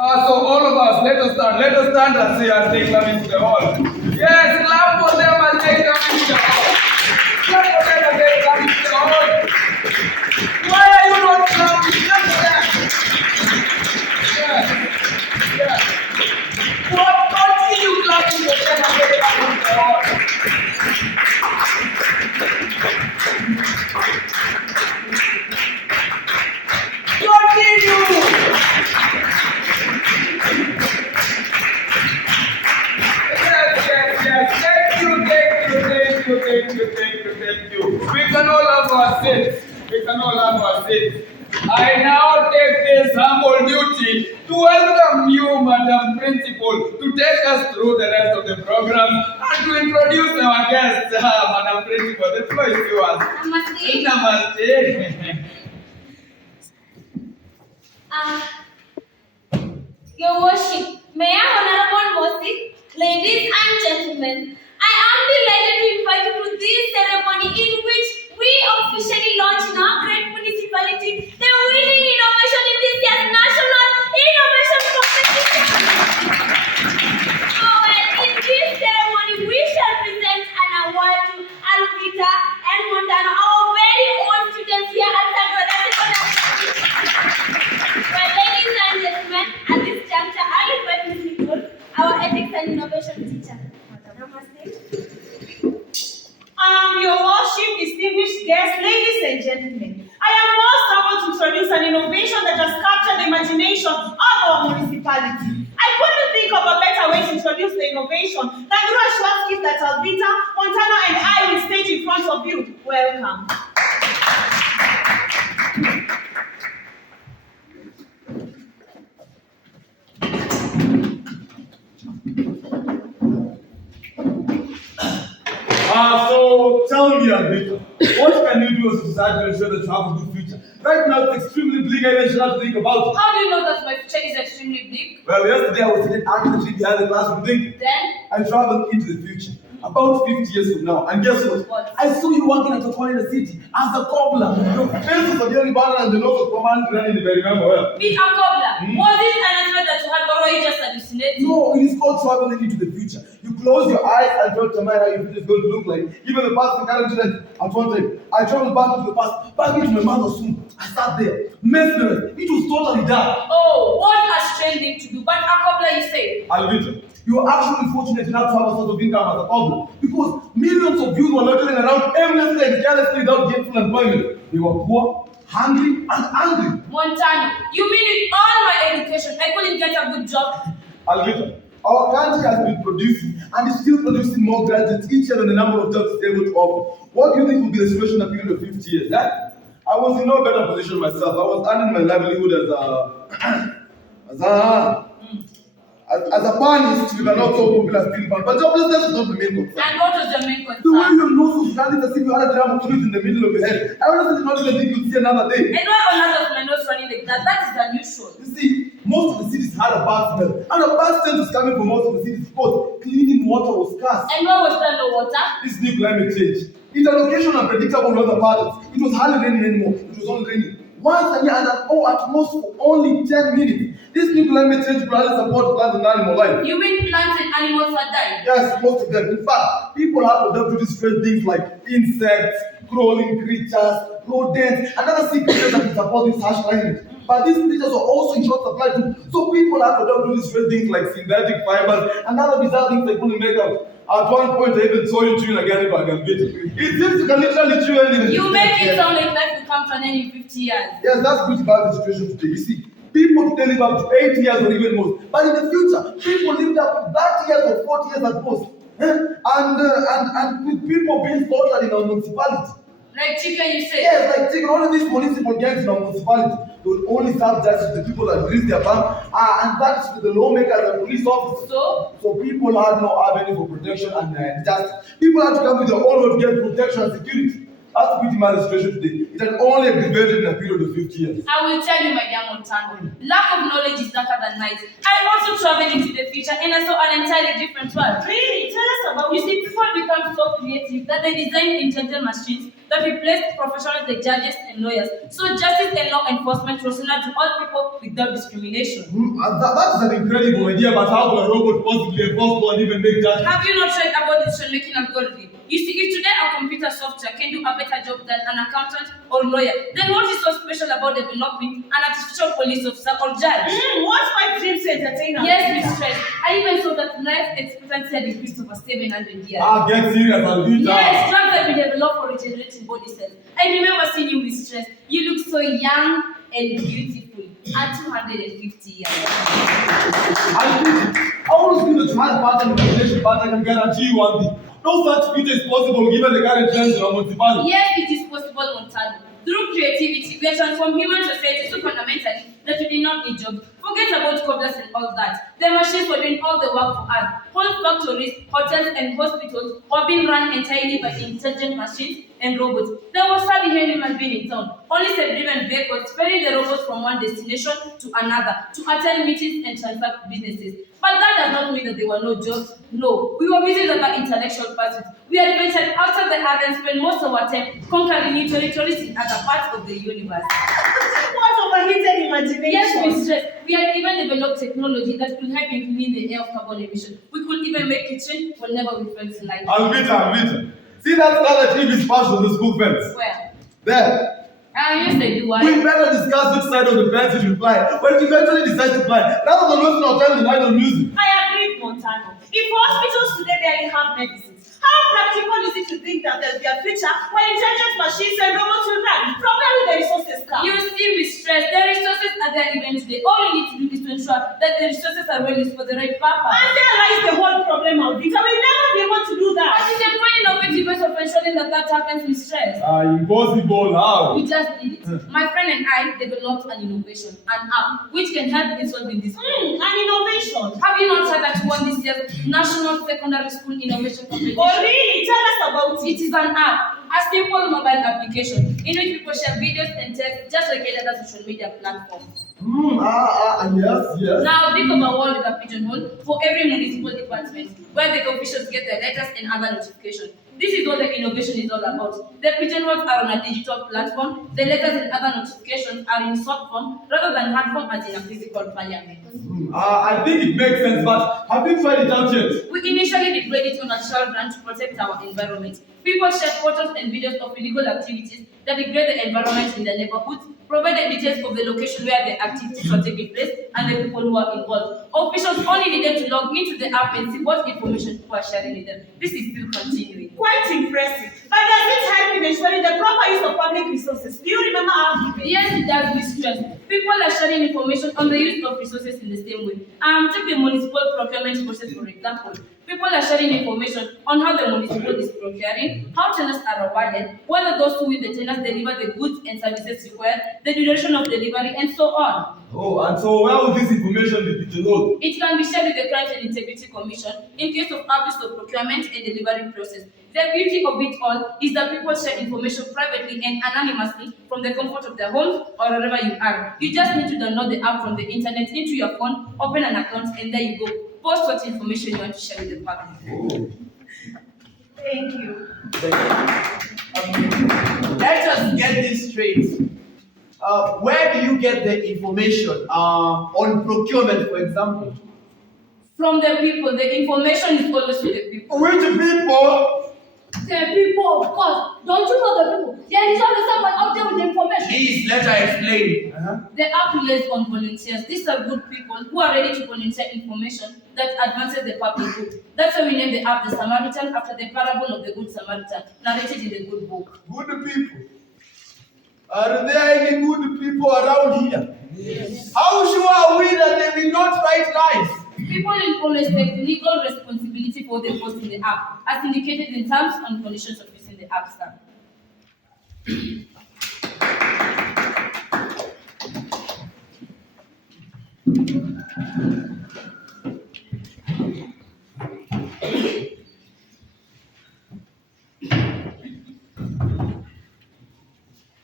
So all of us, let us stand. Let us stand and say as they come into the hall. Yes, clap for them as they come into the hall. Clap for them as they come into the hall. Why are you not clapping? Clap for them. Yes. Yes. What continue clapping for them as they come into the hall? Continue. Yes. Thank you. We can all have our sins. I now take this humble duty to welcome you, Madam Principal, to take us through the rest of the program and to introduce our guest, Madam Principal. The floor is yours. Namaste. Your Worship, may I honorable Mosi, ladies and gentlemen, I am delighted to invite you to this ceremony in which we officially launch in our great municipality the winning innovation in this year's National Innovation Competition. In this ceremony, we shall present an award to Alvita and Montano, our very own students here at Sagrada Secondary. Well, ladies and gentlemen, at this juncture, I invite Ms. Nicole, our ethics and innovation teacher. Your Worship, distinguished guests, ladies and gentlemen, I am most humbled to introduce an innovation that has captured the imagination of our municipality. I couldn't think of a better way to introduce the innovation than through a short skit that Alvita, Montana, and I will stage in front of you. Welcome. So tell me, Alvita, what can you do as a society to ensure that you have a good future? Right now, it's extremely bleak. I don't know to think about it. How do you know that my future is extremely bleak? Well, yesterday I was sitting under the tree behind the classroom thinking. Then? I traveled into the future, about 50 years from now. And guess what? What? I saw you working at a corner in the city as a cobbler. Your face was a very bad and the nose was permanently running, if I remember well. Be a cobbler. Was it an announcement that you had, or were you just hallucinating? No, it is called traveling into the future. You close your eyes and try to mind how your future is going to look like. Even the past and current events. At one time, I traveled back into the past, back into my mother's womb. I sat there, mesmerized. It was totally dark. Oh, what a strange thing to do. But a cobbler, you say? Alvita, you are actually fortunate enough to have a sort of income as a cobbler because millions of youth were loitering around aimlessly and carelessly without gainful employment. They were poor, hungry, and angry. Montano, you mean with all my education, I couldn't get a good job? Alvita, our country has been producing and is still producing more graduates each year than the number of jobs it's able to offer. What do you think will be the situation in a period of 50 years? I was in no better position myself. I was earning my livelihood as a panist with a not so popular steel band. But joblessness is not the main concern. And what was the main concern? The way your nose was running as if you had a drum of fluid in the middle of your head. I honestly did not even think you'd see another day. And why on earth was my nose running like that? That is unusual. You see, most of the cities had a bad smell. And a bad scent was coming from most of the cities because cleaning water was scarce. And why was there no water? This new climate change. It had occasional unpredictable weather patterns. It was hardly raining anymore. It was only raining once a year and at most for only 10 minutes. This new climate change will only support plants and animal life. You mean plants and animals are dying? Yes, most of them. In fact, people have to adapt to these strange things like insects, crawling creatures, rodents, and other sea creatures that can support this harsh climate. But these creatures are also in short supply too. So people have to adapt to these strange things like synthetic fibers and other bizarre things they couldn't make out. At one point, I even saw you chewing a galley bag and bit. It seems you can literally chew anything. You make it sound like life will come to an end in 50 years. Yes, that's pretty bad the situation today. You see, people today live up to 80 years or even more. But in the future, people lived up to 30 years or 40 years at most. And with people being slaughtered in our municipality. Like chicken, you say? Yes, like chicken. Only these municipal gangs in our municipality will only serve justice to the people that release their ban, and that's with the lawmakers and police officers. So people had no avenue for protection and justice. People had to come with their own way to get protection and security. That's pretty much the situation today. It had only aggravated in a period of 50 years. I will tell you, my dear Montano, lack of knowledge is darker than night. I also traveled into the future and I saw an entirely different world. Really? Tell us about You see, people become so creative that they design intelligent machines that replaced professionals like judges and lawyers. So justice and law enforcement was not to all people without discrimination. That's an incredible idea, but how will a robot possibly enforce law and even make judgment? Have you not read about decision-making algorithm? You see, if today a computer software can do a better job than an accountant or lawyer, then what is so special about developing an artificial police officer or judge? What's my dream to entertain us? Yes, mistress. I even saw that life expectancy had increased over 700 years. Get serious, I'll do that. Yes, drugs have been developed for regenerating body cells. I remember seeing you, mistress. You look so young and beautiful at 250 years. I always feel the child pattern imagination, but I can guarantee you one thing. No such future is possible given the current trends in our municipality. Yes, it is possible, Montano. Through creativity, we transform human society so fundamentally that we did not need jobs. Forget about cobblers and all that. The machines were doing all the work for us. Whole factories, hotels, and hospitals were being run entirely by intelligent machines and robots. There was hardly any human being in town. Only self-driven vehicles ferrying the robots from one destination to another to attend meetings and transact businesses. But that does not mean that there were no jobs. No, we were busy with our intellectual pursuits. We had ventured outside the earth and spent most of our time conquering new territories in other parts of the universe. What overheated imagination? Yes, mistress. We had even developed technology that could help in cleaning the air of carbon emission. We could even make kitchen whenever we felt like. Alvita. See that scarlet tree is passed on the school fence? Where? There. Yes, I do. We better discuss which side of the fence we should fly when we eventually decide to fly, rather than wasting our time in idle music. I agree, Montano. If hospitals today barely have medicines, how practical is it to think that there'll be a future where intelligent machines and robots will run? From where will the resources come? You see, mistress, the resources are there eventually. All we need to do is to ensure that the resources are well used for the right purpose. And there lies the whole problem of it. I will never be able to do But that. you can find innovative ways of ensuring that happens, mistress. Impossible now. We just did it. My friend and I developed an innovation, an app, which can help in solving this problem. An innovation. Have you not heard that you won this year's National Secondary School Innovation Competition? Oh, really? Tell us about It it. is an app, a simple mobile application in which people share videos and text just like any other social media platform. Yes. Now think of a world with a pigeonhole for every municipal department where the officials get their letters and other notifications. This is what the innovation is all about. The pigeonholes are on a digital platform. The letters and other notifications are in soft form rather than hard form as in a physical parliament. I think it makes sense, but have you tried it out yet? We initially deployed it on a child run to protect our environment. People shared photos and videos of illegal activities that degrade the environment in their neighborhoods, provided details of the location where the activities were taking place and the people who are involved. Officials only needed to log into the app and see what information people are sharing with them. This is still continuing. Quite impressive. But does it help in ensuring the proper use of public resources? Do you remember our debate? Yes, it does be stressed. People are sharing information on the use of resources in the same way. Take the municipal procurement process, for example. People are sharing information on how the municipal is procuring, how tenants are awarded, whether those who win the tenants deliver the goods and services required, the duration of delivery, and so on. And so where will this information be pigeonholed? It can be shared with the Crime and Integrity Commission in case of abuse of procurement and delivery process. The beauty of it all is that people share information privately and anonymously from the comfort of their homes or wherever you are. You just need to download the app from the internet into your phone, open an account, and there you go. Post what information you want to share with the public. Thank you. Let us get this straight. Where do you get the information on procurement, for example? From the people, the information is always with the people. Which people? The people, of course. Don't you know the people? There is always someone out there with the information. Please, let her explain. The app relies on volunteers. These are good people who are ready to volunteer information that advances the public good. That's why we name the app the Samaritan after the parable of the Good Samaritan, narrated in the good book. Good people. Are there any good people around here? Yes. How sure are we that they will not write lies? People will always take legal responsibility for the post in the app, as indicated in terms and conditions of using the app stamp.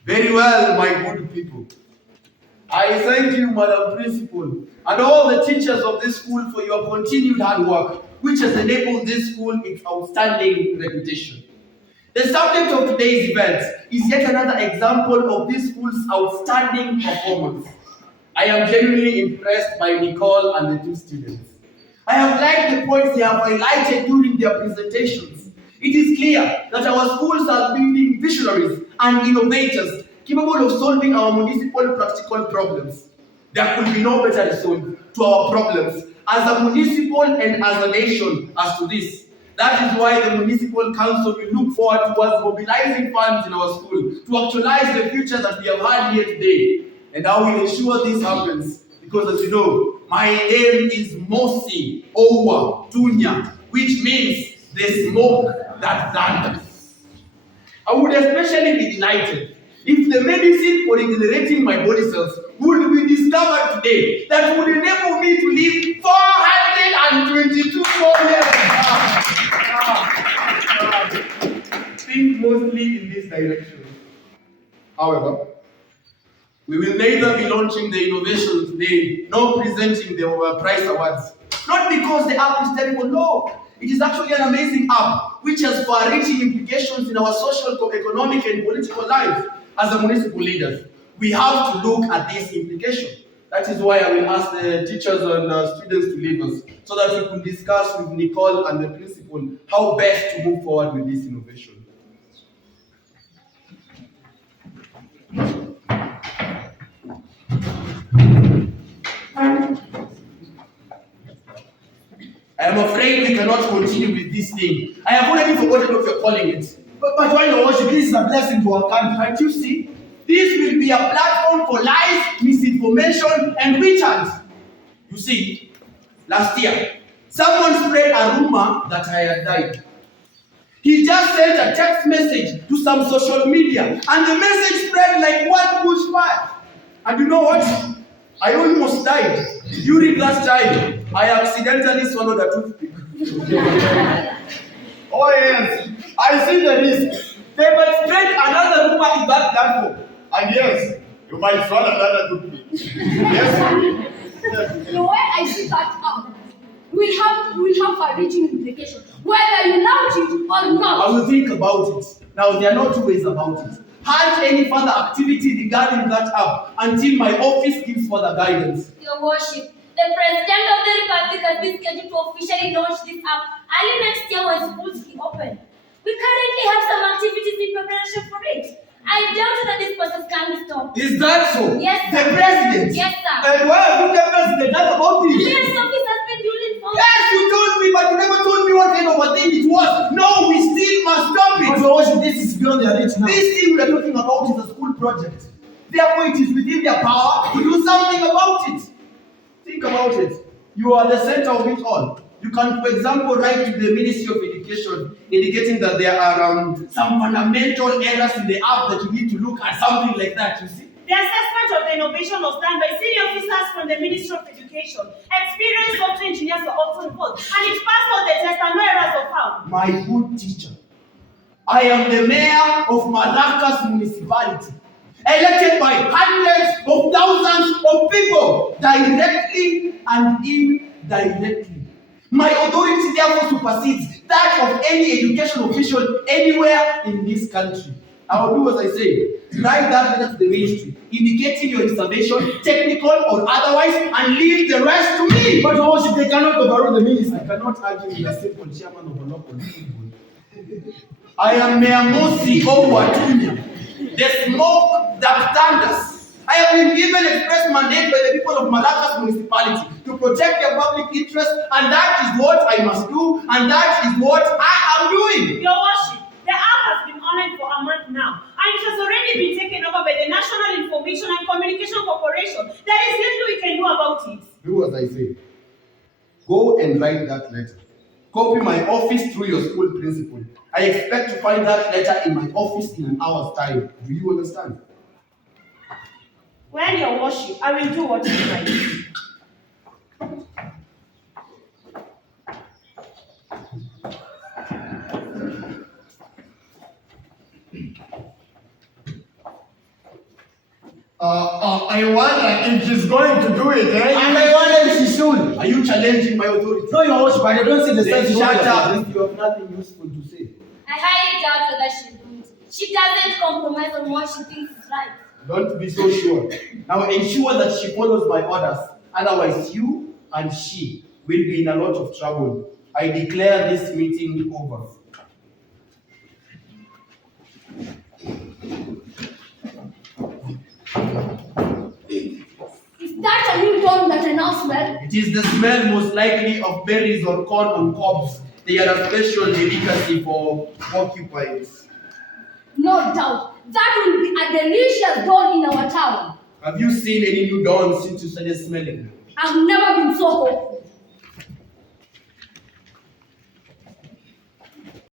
Very well, my good people. I thank you, Madam Principal, and all the teachers of this school for your continued hard work, which has enabled this school its outstanding reputation. The subject of today's event is yet another example of this school's outstanding performance. I am genuinely impressed by Nicole and the two students. I have liked the points they have highlighted during their presentations. It is clear that our schools are building visionaries and innovators capable of solving our municipal practical problems. There could be no better result to our problems as a municipal and as a nation as to this. That is why the municipal council will look forward towards mobilizing funds in our school to actualize the future that we have had here today. And I will ensure this happens because, as you know, my name is Mosi Owa Tunya, which means the smoke that thunders. I would especially be delighted if the medicine for regenerating my body cells would be discovered today that would enable me to live 422 more years. Think mostly in this direction. However, we will neither be launching the innovation today nor presenting the prize awards. Not because the app is terrible, no. It is actually an amazing app which has far-reaching implications in our social, economic, and political life as a municipal leaders. We have to look at this implication. That is why I will ask the teachers and students to leave us so that we can discuss with Nicole and the principal how best to move forward with this innovation. I am afraid we cannot continue with this thing. I have already forgotten what you're calling it. But why, Your Worship, this is a blessing to our country. Can't you see? This will be a platform for lies, misinformation, and witch hunts. You see, last year, someone spread a rumor that I had died. He just sent a text message to some social media, and the message spread like one bushfire. And you know what? I almost died. During that time, I accidentally swallowed a toothpick. Oh yes, I see the risk. They might spread another rumor in that platform. And yes, you might swallow another toothpick. Yes. The way I see that out, will have far-reaching implications, whether you launch it or not. I will think about it. Now, there are no two ways about it. Halt any further activity regarding that app until my office gives further guidance. Your Worship, the President of the Republic has been scheduled to officially launch this app early next year when schools reopen. We currently have some activities in preparation for it. I doubt that this process can be stopped. Is that so? Yes, The sir. president? Yes, sir. And why have you the president? That's about The it. Leader's office has been duly informed. Yes, you told me, but you never told me what kind of a thing it was. No, we still must stop But it. Your Worship, this is beyond their reach now. This thing we are talking about is a school project. Therefore, it is within their power to do something about it. Think about it. You are the center of it all. You can, for example, write to the Ministry of Education indicating that there are some fundamental errors in the app that you need to look at, something like that, you see. The assessment of the innovation was done by senior officers from the Ministry of Education. Experienced software engineers were also involved, and it passed all the tests and no errors were found. My good teacher, I am the mayor of Maracas municipality, elected by hundreds of thousands of people, directly and indirectly. My authority therefore supersedes that of any education official anywhere in this country. I will do as I say. Write that letter to the ministry, indicating your reservation, technical or otherwise, and leave the rest to me. But Your Worship, they cannot overrule the minister. I cannot argue with a simple chairman of a local football. I am Mayor Mosi Owa Tunya, the smoke that thunders. I have been given express mandate by the people of Maracas municipality to protect their public interest, and that is what I must do, and that is what I am doing. Your Worship, the app has been online for a month now, and it has already been taken over by the National Information and Communication Corporation. There is little we can do about it. Do as I say. Go and write that letter. Copy my office through your school principal. I expect to find that letter in my office in an hour's time. Do you understand? Well, Your Worship, I will do what is right. I wonder if she's going to do it, eh? And I wonder if she should. Are you challenging my authority? No, Your Worship, I don't see the Then sense. shut up. You have nothing useful to say. I highly doubt whether she would. She doesn't compromise on what she thinks is right. Don't be so sure. Now ensure that she follows my orders. Otherwise, you and she will be in a lot of trouble. I declare this meeting over. Is that a new dawn that I now smell? It is the smell most likely of berries or corn on cobs. They are a special delicacy for porcupines. No doubt. That will be a delicious dawn in our town. Have you seen any new dawns since you started smelling? I've never been so hopeful.